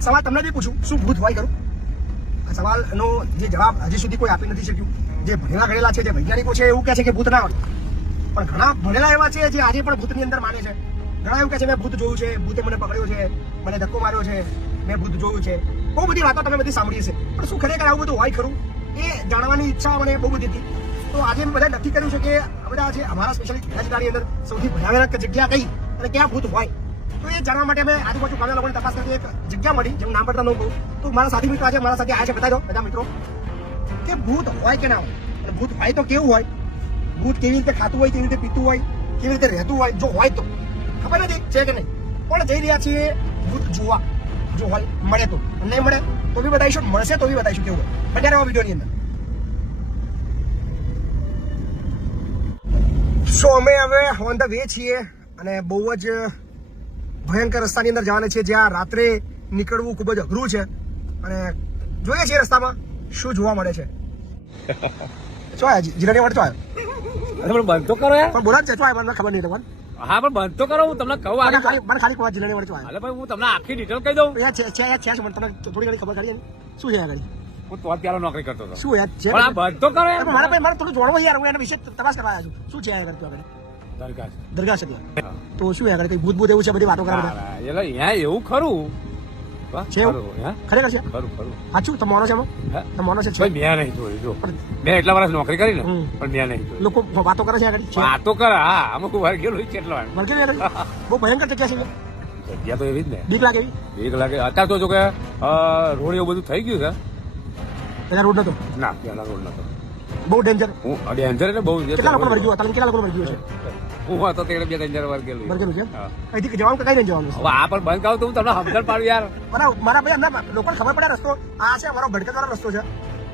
એક સવાલ તમને બી પૂછું, શું ભૂત હોય ખરું? આ સવાલનો જે જવાબ હજી સુધી કોઈ આપી નથી શક્યું. જે ભણેલા ગણેલા છે, જે વૈજ્ઞાનિકો છે, એવું કહે છે કે ભૂત ના હોય, પણ ઘણા ભણેલા એવા છે જે આજે પણ ભૂતની અંદર માને છે. ઘણા એવું કહે છે મેં ભૂત જોયું છે, ભૂતે મને પકડ્યો છે, મને ધક્કો માર્યો છે, મેં ભૂત જોયું છે. બહુ બધી વાતો તમે બધી સાંભળી છે, પણ શું ખરેખર આવું બધું હોય ખરું એ જાણવાની ઈચ્છા મને બહુ બધી હતી. તો આજે મેં બધા નક્કી કર્યું છે કે બધા છે અમારા સ્પેશિયલી જિલ્લાની અંદર સૌથી ભયાનક જગ્યા કઈ અને ક્યાં ભૂત હોય, તો એ જાણવા માટે અમે આજુબાજુ ગામના લોકોની તપાસ કરતી એક જગ્યા મળી, જેનું નામ પડતા ન કહું. તો મારા સાથી મિત્રો આજે મારા સાથે આવ્યા છે, બતાવી દો બધા મિત્રો કે ભૂત હોય કે ના હોય, અને ભૂત હોય તો કેવું હોય, ભૂત કેવી રીતે ખાતું હોય, કેવી રીતે પીતું હોય, કેવી રીતે રહેતું હોય. જો હોય તો ખબર નથી છે કે નહીં, પણ જઈ રહ્યા છીએ ભૂત જોવા. જો હોય મળે તો, નહીં મળે તો બી બતાવીશું, મળશે તો બી બતાવીશું કેવું હોય. બન્યા રહો વિડીયોની અંદર. સો અમે હવે ઓન ધ વે છીએ અને બહુ જ ભયંકર રસ્તાની અંદર જવાના છે, જ્યાં રાત્રે નીકળવું ખૂબ જ અઘરું છે. અને જોઈએ છીએ રસ્તામાં શું જોવા મળે છે. શું આવ્યા જિલ્લાની વાડ? શું આવ્યો? બંધ તો કરો યાર. પણ બોલા છે શું આવ્યા? મને ખબર નહીં તમને. હા પણ બંધ તો કરો, હું તમને કહું. મને ખાલી કહો જિલ્લાની વાડ શું આવ્યા? એટલે ભાઈ હું તમને આખી ડિટેલ કહી દઉં. યાર છે મને તમને થોડી ઘણી ખબર કાઢી શું છે આગળ? હું તો અત્યારે નોકરી કરતો હતો. શું યાર છે? પણ આ બંધ તો કરો યાર. મારે થોડું જોડવું યાર, હું એના વિશે તપાસ કરવા આવ્યો છું. શું છે આગળ? આગળ દરગાહ છે ત્યાં. તો શું આગળ કઈ ભૂત ભૂત એવું છે? બધી વાતો કરે એટલે અહીંયા એવું ખરું છે? ખરેખર છે? ખરું ખરું. સાચું તમે માનો છે એમાં? તમે માનો છે? ભાઈ મેં નહીં જોયું. જો મેં એટલા વર્ષ નોકરી કરી ને, પણ મેં નહીં જોયું. લોકો વાતો કરે છે આગળ? વાતો કરે. હા, અમુક વાર ગયેલું કેટલો બહુ ભયંકર જગ્યા છે. જગ્યા તો એવી જ ને. બીક લાગે એવી? બીક લાગે. અત્યારે તો જો કે રોડ એવું બધું થઈ ગયું છે. પેલા રોડ નતો? ના, પેલા રોડ નતો. બહુ ડેન્જર. હું ડેન્જર એટલે બહુ. કેટલા લોકો મરી ગયું? કેટલા લોકો મરી ગયું છે? હું હતો તે 2-3 વાર ગયેલું. મરગેલું છે? અહીંથી જવાનું કઈ નહીં જવાનું? હવે આ પણ બંધ કાવ તો હું તમને સમજણ પાડું યાર. મારા ભાઈ અમને લોકોને ખબર પડે રસ્તો આ છે, અમારો ભડકત વાળો રસ્તો છે.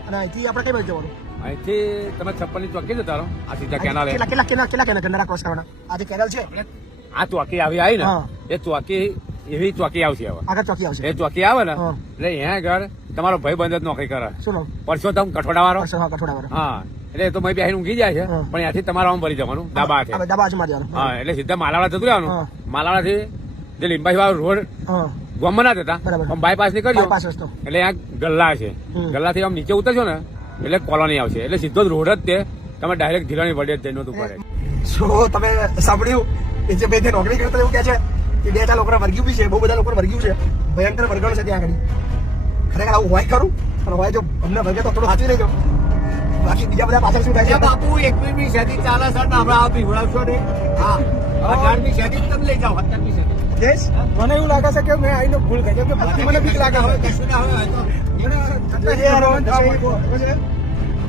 અને અહીંથી આપણે કઈ બાજુ જવાનું? અહીંથી તમે 56ની ચોકી જતા રહો. આ સીધા કેનાલ. કેટલા ગંડારા ક્રોસ કરવાના? આ જે કેનાલ છે, આ ચોકી આવી ને, એ ચોકી એવી ચોકી આવશે હવે. આગળ ચોકી આવશે. એ ચોકી આવે ને એટલે અહીંયા આગળ તમારો ભાઈ બંધ નોકરી કરે. શું નામ? પરસોત્તમ કઠોડા વાળો. કઠોડા. હા, એટલે તો મેં બેહીને ઊંઘી જાય છે, પણ ત્યાંથી તમારે આમ ભરી જવાનું ડાબા હાથે. હા, એટલે સીધા માલાવાડા જતું રહેવાનું. માલાવાડાથી જે લીંબાઈ વાળો રોડ ગામમાં ના જતા, પણ બાયપાસ ની કરજો એટલે અહીંયા ગલ્લા છે. ગલ્લાથી આમ નીચે ઉતરશો ને એટલે કોલોની આવશે. એટલે સીધો જ રોડ જ તે તમે ડાયરેક્ટ જિલ્લાની વડે જ જઈને પડે. શું તમે સાંભળ્યું? એ જે બે નોકરી કરતા એવું કે છે કે 2-4 લોકોને વર્ગ્યું બી છે, બહુ બધા લોકોને વર્ગ્યું છે. ભયંકર વર્ગણ છે ત્યાં આગળ. ખરેખર આવું હોય ખરું? પણ હોય જો અમને વર્ગે તો થોડું સાચવી લેજો. બાકી બીજા બધા પાછળ શું થાય છે? બાપુ 21મી સદી ચાલે છે ને હમણાં પીવડાવશો ને. હા, 18મી સદી તમે લઈ જાઓ. 17મી સદી. મને એવું લાગે છે કે મેં આઈને ભૂલ કરી, કેમ કે મને બીક લાગે હવે કશું ના હોય.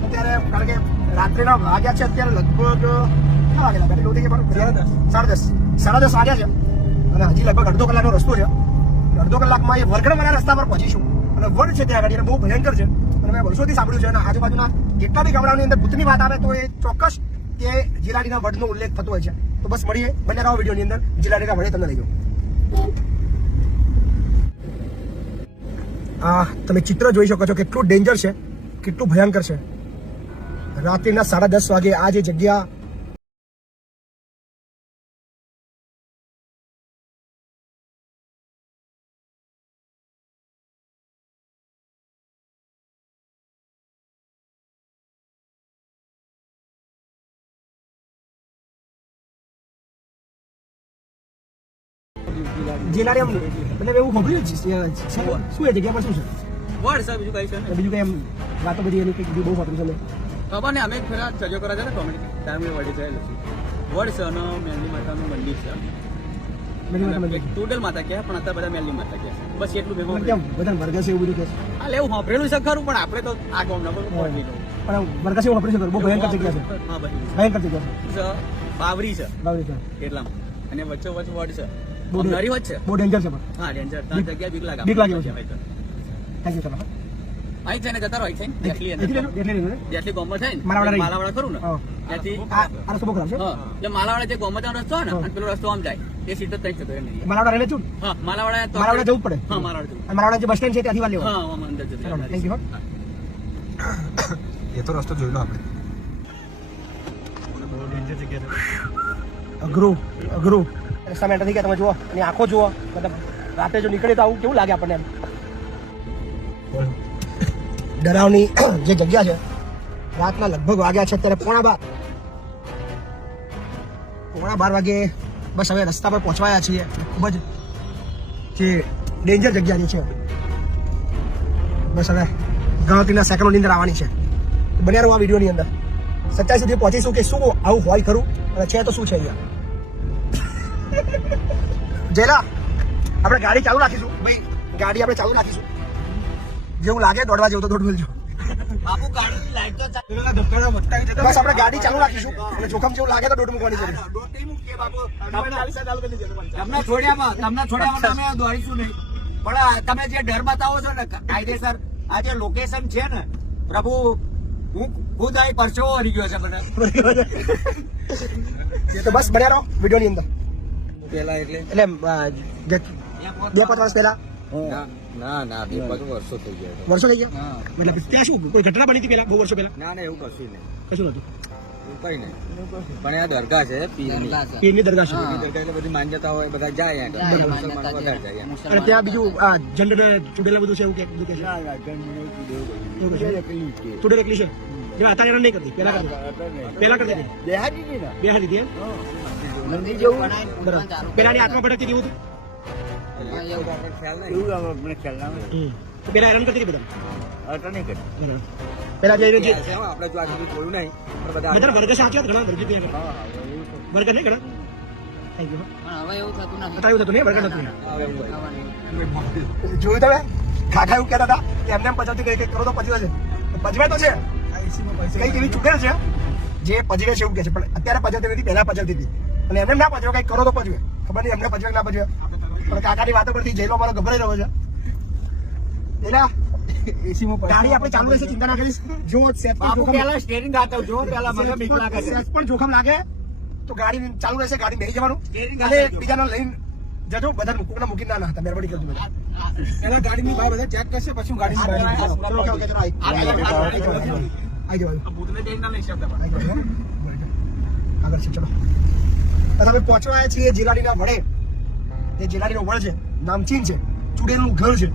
અત્યારે કારણ કે રાત્રિના વાગ્યા છે અત્યારે લગભગ કેટલા વાગેલા? બેટરી ઉઠી ગઈ 10:30 વાગ્યા છે અને હજી લગભગ અડધો કલાકનો રસ્તો છે. અડધો કલાકમાં એ વરગડવાના રસ્તા પર પહોંચીશું. અને વડ છે ત્યાં આગળ, બહુ ભયંકર છે. અને મેં વર્ષોથી સાંભળ્યું છે અને આજુબાજુના જેટલા બી ગામડાની અંદર ભૂતની વાત આવે તો એ ચોક્કસ કે જિલ્લાડીના વડનો ઉલ્લેખ થતો હોય છે. તો બસ મળીએ બને રહો વિડીયોની અંદર. જિલ્લાડીના વડે તમને લઈ જાઉં. તમે ચિત્ર જોઈ શકો છો કેટલું ડેન્જર છે, કેટલું ભયંકર છે. રાત્રિના 10:30 વાગે આ જે જગ્યા જિલ્લાની એમ એટલે એવું ખબર શું એ જગ્યા પર શું છે? વડ છે, બીજું કઈ છે બીજું કઈ એમ વાતો બધી એની કંઈક બહુ વાપરી છે. ખબર ને અમે પેલા સજો કરા છે ને કોમેડી ટાઈમ વડી થયેલું છે. વડ છે અને મેલની માતાનું મંદિર છે. ટોટલ માતા કહે પણ અત્યારે બધા મેલની માતા કહે. બસ એટલું ભેગું બધા વર્ગ છે એવું બધું કે હા એવું સાંભળેલું છે ખરું, પણ આપણે તો આ ગામ ના પણ વર્ગ છે એવું વાપરી છે. બહુ ભયંકર જગ્યા છે. હા ભાઈ ભયંકર જગ્યા છે. બાવરી છે એટલામાં, અને વચ્ચે વચ્ચે વડ છે. બહુ નરી વચ્ચે બહુ ડેન્જર છે. હા ડેન્જર. ત્યાં જગ્યા બીક લાગે. બીક લાગે છે. Thank you. ચલો અહીં છે ને જતા રહો. અહીં જેટલી ગોમત થાય ને માલાવાડા ખરું ને ત્યાંથી આ રસ્તો બહુ ખરાબ છે. એટલે માલાવાડા જે ગોમત રસ્તો હોય ને અને પેલો રસ્તો આમ જાય એ સીધો ત્યાં જતો રહે. માલાવાડા રેલે છું. હા માલાવાડા જવું પડે. હા માલાવાડા માલાવાડા જે બસ સ્ટેન્ડ છે ત્યાંથી વાર લેવા. હા અંદર જતો. Thank you. એ તો રસ્તો જોઈ લો આપણે. બહુ ડેન્જર જગ્યા છે. અઘરું રસ્તા મેટર થઈ ગયા. તમે જુઓ અને આંખો જુઓ, મતલબ રાતે જો નીકળે તો આવું કેવું લાગે આપણને એમ. ડરાવની જે જગ્યા છે, રાતના લગભગ વાગ્યા છે અત્યારે 12:15 વાગે. બસ હવે રસ્તા પર પહોંચવાયા છીએ. ખૂબ જ જે ડેન્જર જગ્યા જે છે, બસ હવે ગણતરીના સેકન્ડોની અંદર આવવાની છે. બન્યા રહો આ વિડીયોની અંદર. સચ્ચાઈ સુધી પહોંચીશું કે શું આવું હોય ખરું અને છે તો શું છે અહીંયા. જેલા આપણે ગાડી ચાલુ રાખીશું ભાઈ, ગાડી આપણે ચાલુ રાખીશું. જેવું લાગે દોડવા જેવું તો દોડ બોલજો. બસ આપણે ગાડી ચાલુ રાખીશું અને જોખમ જેવું લાગે તો દોડ મૂકવાની જરૂર. તમને છોડ્યામાં તમે દોડીશું નહીં, પણ તમે જે ડર બતાવો છો ને કાયદેસર, આ જે લોકેશન છે ને પ્રભુ, હું ખુદ આ પરસેવો વળી ગયો છે મને. તો બસ બન્યા રહો વિડીયોની અંદર. પેલા એટલે 2-5 વર્ષ પહેલા ના 2-5 વર્ષો થઈ ગયા. વર્ષો થઈ ગયા. એટલે ત્યાં શું કોઈ ઘટના બની હતી પેલા, બહુ વર્ષો પહેલા? ના એવું કશું નહીં, કશું નતું. કઈ નહીં. પણ આ દરગાહ છે પીરની દરગાહ છે. દરગાહ એટલે બધી માન્યતા હોય, બધા જાય મુસલમાનો વધારે જાય. અને ત્યાં બીજું આ ઝંડ ચૂડેલા બધું છે એવું કે ચૂડેલ એકલી છે જે અત્યારે હેરાન નહીં કરતી, પેલા કરતી હતી. બેહાડી હતી પેલાની આત્મા ભટકતી હતી એવું હતું. પેલા હેરાન કરતી હતી બધા પેલા જઈને જે આપણે જો આગળ જોયું નહીં, પણ બધા બધા વર્ગ સાચા ઘણા વર્ગ ત્યાં વર્ગ નહીં ઘણા થઈ ગયો. હવે એવું થતું નથી. એવું થતું નહીં, વર્ગ થતું નહીં. જોયું તમે કાકા એવું કહેતા હતા કે એમને પચાવતી કઈ કરો તો પચવે છે, પચવે તો છે કઈક એવી ચૂકેલ છે જે પચવે છે એવું કે છે, પણ અત્યારે પચવતી નથી, પહેલા પચવતી હતી. અને એમને ના પચવે, કઈક કરો તો પચવે. ખબર નહીં એમને પચવે ના પચવે, પણ કાકાની વાતો પરથી જઈલો મારો ગભરાઈ રહ્યો છે. એલા ગાડી આપણે ચાલુ રહેશે, ચિંતા ના કરીશ. જો પેલા સ્ટેરિંગ હાથો જો, પેલા મને બીક લાગે છે. પણ જોખમ લાગે તો ગાડી ચાલુ રહેશે, ગાડી બેસી જવાનું અને એકબીજાને લઈને જજો. બધા મૂકીને ના હતા, મહેરબાની કરજો બધા. એના ગાડીની બહાર બધા ચેક કરશે, પછી હું ગાડીની બહાર આવી જવાનું આગળ છે. ચલો તમે પહોંચવા આવ્યા છીએ જિલ્લાડીના વડે. જે જિલ્લાડીનો વડ છે, નામચીન છે, ચૂડેલનું ઘર છે,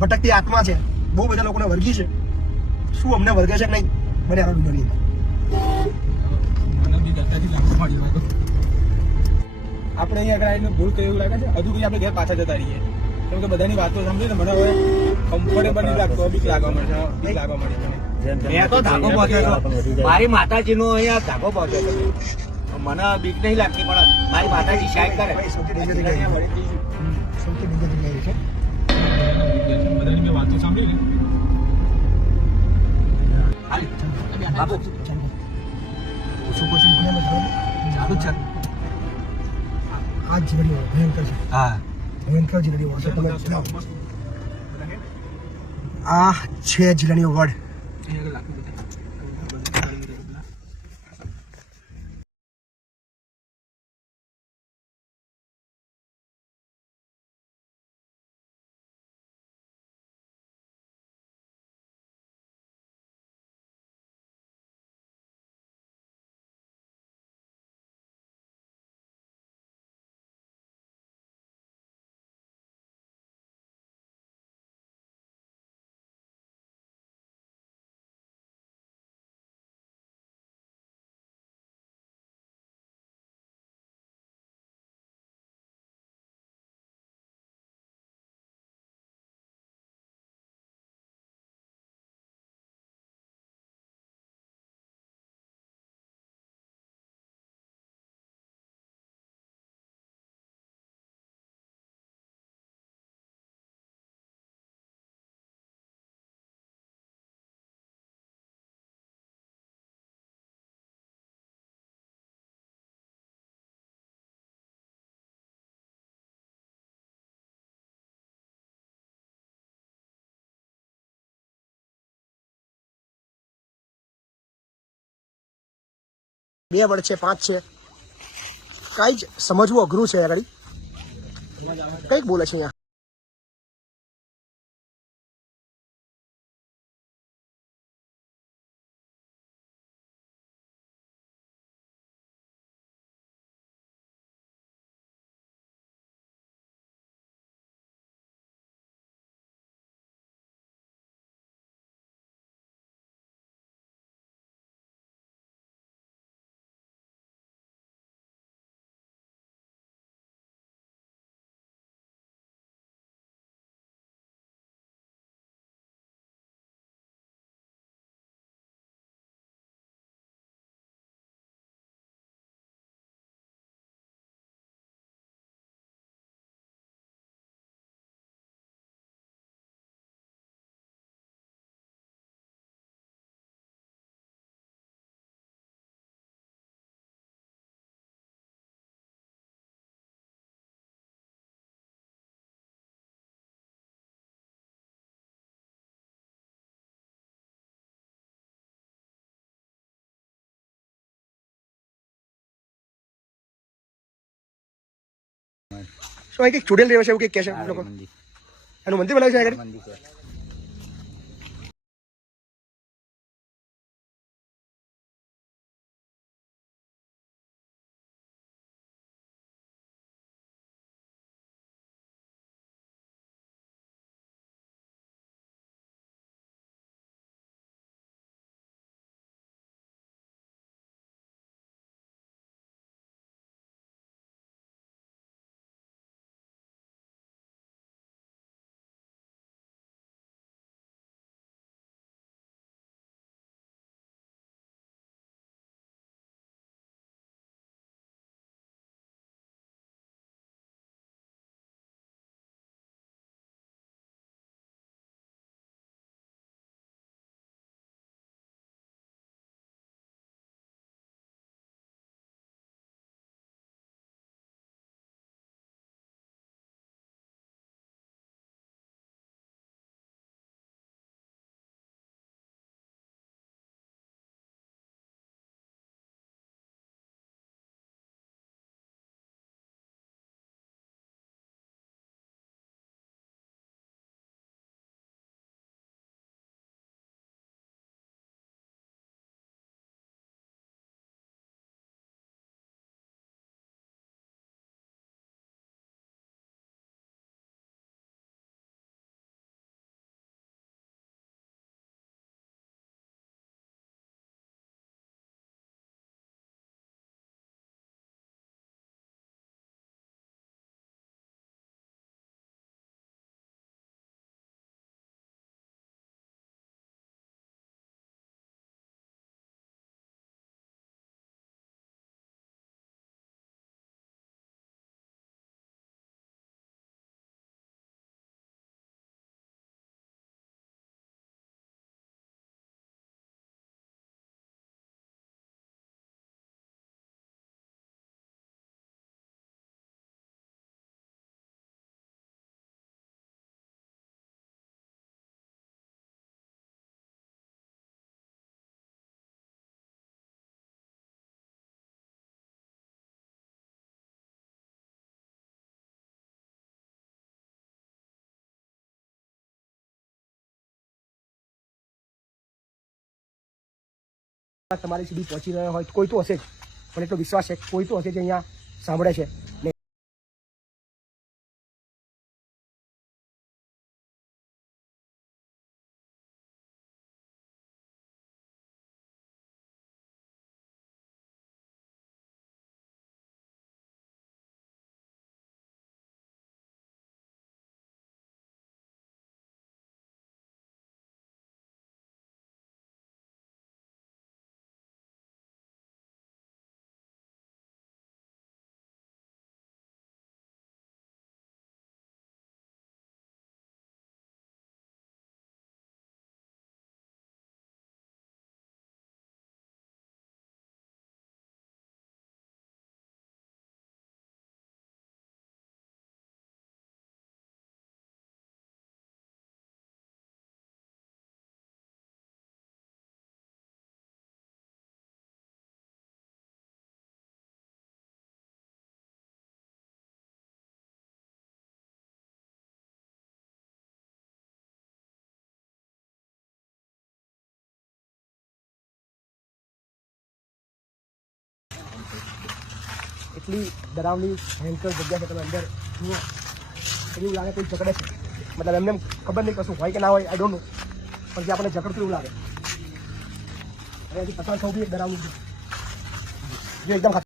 ભટકતી આત્મા છે, બહુ બધા લોકોને વર્ગી છે. શું અમને વર્ગે છે કે નહીં, મને આનો ડરી. આપણે અહીંયા આગળ ભૂલ કરી એવું લાગે છે, હજુ કઈ આપણે ઘેર પાછા જતા રહીએ, કેમ કે બધાની વાતો સાંભળીને મને હવે કમ્ફર્ટેબલ નહીં લાગતો, બીક લાગવા મળે. મેં તો ધાગો પહોંચ્યો હતો, મારી માતાજી નો અહીંયા ધાગો પહોંચ્યો હતો. મને બીક નહીં લાગતી, પણ મારી માતાજી સાહેબ કરે. સૌથી ડેન્જર જગ્યા એ છે. સૌથી ડેન્જર જગ્યા એ છે. બધાની મેં વાતો સાંભળી ને, બાપુ સુપર સિંહ પુણ્યમાં જવાનું ચાલુ જ છે. આ જીવડીઓ ભયંકર છે. હા, ભયંકર જીવડીઓ છે. તમે જાઓ. આ છે જીવડીઓ વડ. બે વડ છે, 5 છે, કઈ જ સમજવું અઘરું છે. આગળ કઈક બોલે છે અહીંયા. શું અહીં કંઈક ચૂડેલ રહ્યો છે એવું કંઈક કહે છે લોકો? એનું મંદિર બનાવ્યું છે આગળ? તમારી સુધી પહોંચી રહ્યો હોય કોઈ તો હશે જ, પણ એટલો વિશ્વાસ છે કોઈ તો હશે જે અહીંયા સાંભળે છે ને એટલી ડરાવની ભયંકર જગ્યા છે. તમે અંદર જુઓ એવું લાગે કોઈ ઝઘડે છે, મતલબ એમને ખબર નહીં કશું હોય કે ના હોય, આઈ ડોન્ટ નો, પણ જે આપણને ઝઘડતું એવું લાગે. અને હજી પસાર થવું બી એક ડરાવનું છે જો એકદમ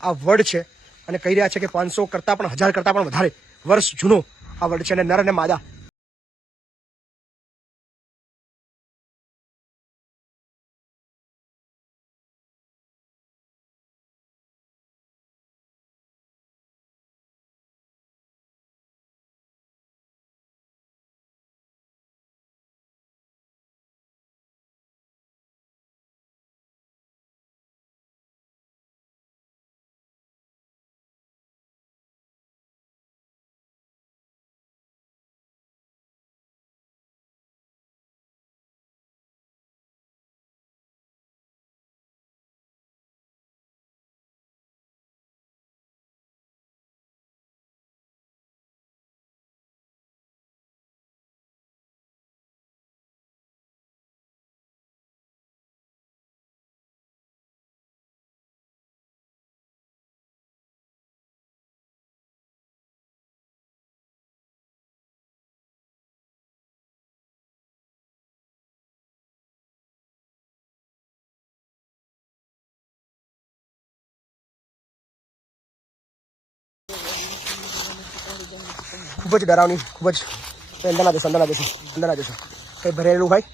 આ વડ છે અને કહી રહ્યા છે કે 500 કરતાં પણ 1000 કરતાં પણ વધારે વર્ષ જૂનો આ વડ છે અને નર અને માદા ખૂબ જ ડરાવની, ખૂબ જ અંદરના દેશો કંઈ ભરેલું હોય.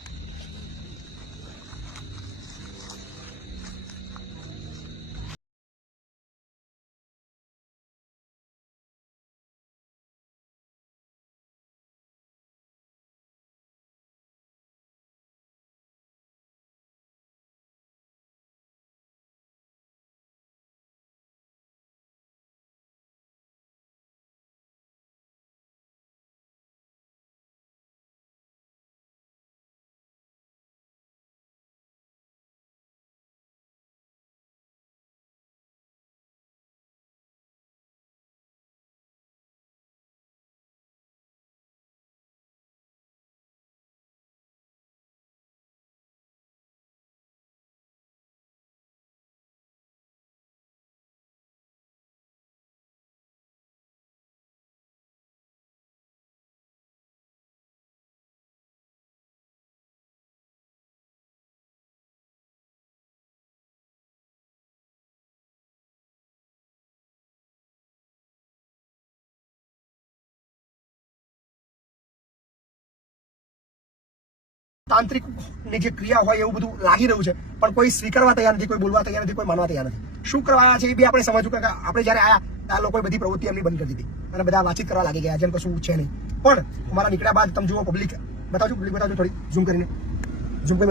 તાંત્રિકની જે ક્રિયા હોય એવું બધું લાગી રહ્યું છે, પણ કોઈ સ્વીકારવા તૈયાર નથી, કોઈ બોલવા તૈયાર નથી, કોઈ માનવા તૈયાર નથી. શું કરવા આવ્યા છે એ બી આપણે સમજવું કે આપણે જયારે આવ્યા આ લોકોએ બધી પ્રવૃત્તિ એમની બંધ કરી દીધી અને બધા વાતચીત કરવા લાગી ગયા જેમ કશું છે નહીં. પણ અમારા નીકળ્યા બાદ તમે જુઓ પબ્લિક બતાવજો થોડી ઝૂમ કરીને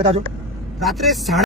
બતાવજો. રાત્રે 8:30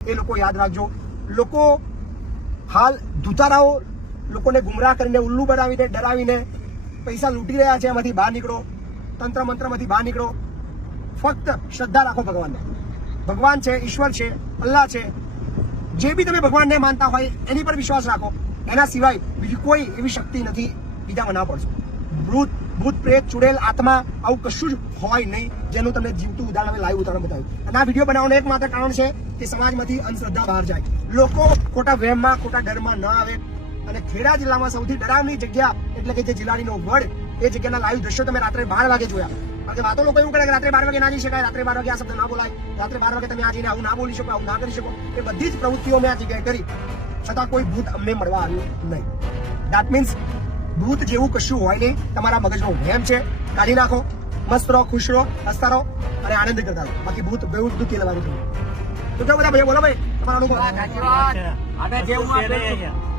એ લોકો યાદ રાખજો. લોકો હાલ ધુતારાઓ લોકોને ગુમરાહ કરીને ઉલ્લુ બનાવીને ડરાવીને પૈસા લૂંટી રહ્યા છે. એમાંથી બહાર નીકળો, તંત્ર મંત્રમાંથી બહાર નીકળો. ફક્ત શ્રદ્ધા રાખો ભગવાનને. ભગવાન છે, ઈશ્વર છે, અલ્લાહ છે, જે બી તમે ભગવાનને માનતા હોય એની પર વિશ્વાસ રાખો. એના સિવાય બીજી કોઈ એવી શક્તિ નથી. બીજામાં ના પડશો. ભૂત પ્રેત ચુડેલ આત્મા આવું કશું જ હોય નહીં, જેનું તમને જીવતું ઉદાહરણ લાઈવ ઉદાહરણ બતાવ્યું. અને આ વિડીયો બનાવવાનું એક માત્ર કારણ છે કે સમાજમાંથી અંધશ્રદ્ધા બહાર જાય, લોકો ખોટા વહેમમાં ખોટા ડરમાં ન આવે. અને ખેડા જિલ્લામાં સૌથી ડરાવની જગ્યા એટલે કે જે જિલ્લાડીનો વડ, એ જગ્યાના લાઈવ દ્રશ્યો તમે રાત્રે 12 વાગે જોયા. કારણ કે વાતો લોકો એવું કરે કે રાત્રે 12 વાગે ના જઈ શકાય, રાત્રે 12 વાગે આ શબ્દ ના બોલાય, રાત્રે 12 વાગે તમે આ જઈને આવું ના બોલી શકો, આવું ના કરી શકો. એ બધી જ પ્રવૃત્તિઓ મેં આ જગ્યાએ કરી, છતાં કોઈ ભૂત અમને મળવા આવ્યું નહીં. દેટ મીન્સ ભૂત જેવું કશું હોય નહીં. તમારા મગજનો વહેમ છે, કાઢી નાખો. મસ્ત રહો, ખુશ રહો, હસતા રહો અને આનંદ કરતા રહો. બાકી ભૂત બેઉ દુઃખી લેવાનું છે. તો કેવું બધા ભાઈ બોલો ભાઈ તમારા અનુભવ. અને જે હું આ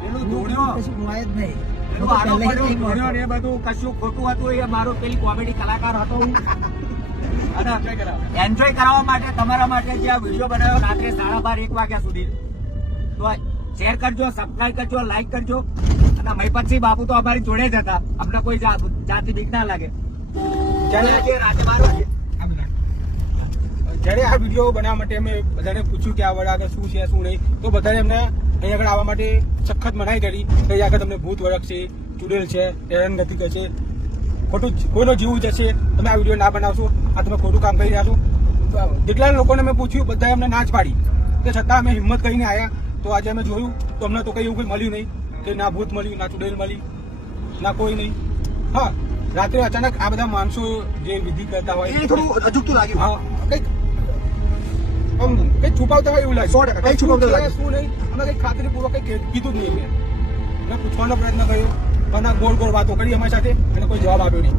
પેલું ધોળ્યો પેલું આરો પડ્યો ધોળ્યો ને એ બધું કશું ખોટું હતું એ મારો પેલી કોમેડી કલાકાર હતો હું અને એન્જોય કરાવવા માટે તમારા માટે જે આ વિડીયો બનાવ્યો રાત્રે 12:30-1 વાગ્યા સુધી તો શેર કરજો, સબસ્ક્રાઇબ કરજો, લાઈક કરજો અને મહિપતસિંહ બાપુ તો અમારી જોડે જ હતા, અમને કોઈ જાતિ બીક ના લાગે. જ્યારે આ વિડીયો બનાવવા માટે અમે બધાને પૂછ્યું કે આ વડ આગળ શું છે શું નહીં, તો બધાને એમને અહીં આગળ આવવા માટે સખત મનાઈ કરી કે અહીં આગળ તમને ભૂત વળગશે, ચુડેલ છે, હેરાનગતિ કરશે, ખોટું કોઈનો જીવ જશે, તમે આ વિડીયો ના બનાવશો, આ તમે ખોટું કામ કરી રહ્યા છો. જેટલા લોકોને મેં પૂછ્યું બધાએ અમને ના જ પાડી, તે છતાં અમે હિંમત કરીને આવ્યા. તો આજે અમે જોયું તો અમને તો કંઈ એવું કંઈ મળ્યું નહીં કે ના ભૂત મળ્યું, ના ચુડેલ મળી, ના કોઈ નહીં. હા, રાત્રે અચાનક આ બધા માણસો જે વિધિ કરતા હોય થોડું અજુગતું લાગ્યું. હા, કંઈક છુપાવતા હોય એવું લાગે. 100% કંઈ છુપાવતા લાગે શું નહીં, અમે કંઈક ખાતરીપૂર્વક કંઈ કીધું જ નહીં. મેં પૂછવાનો પ્રયત્ન કર્યો, પણ ગોળ ગોળ વાતો કરી અમારી સાથે અને કોઈ જવાબ આપ્યો નહીં.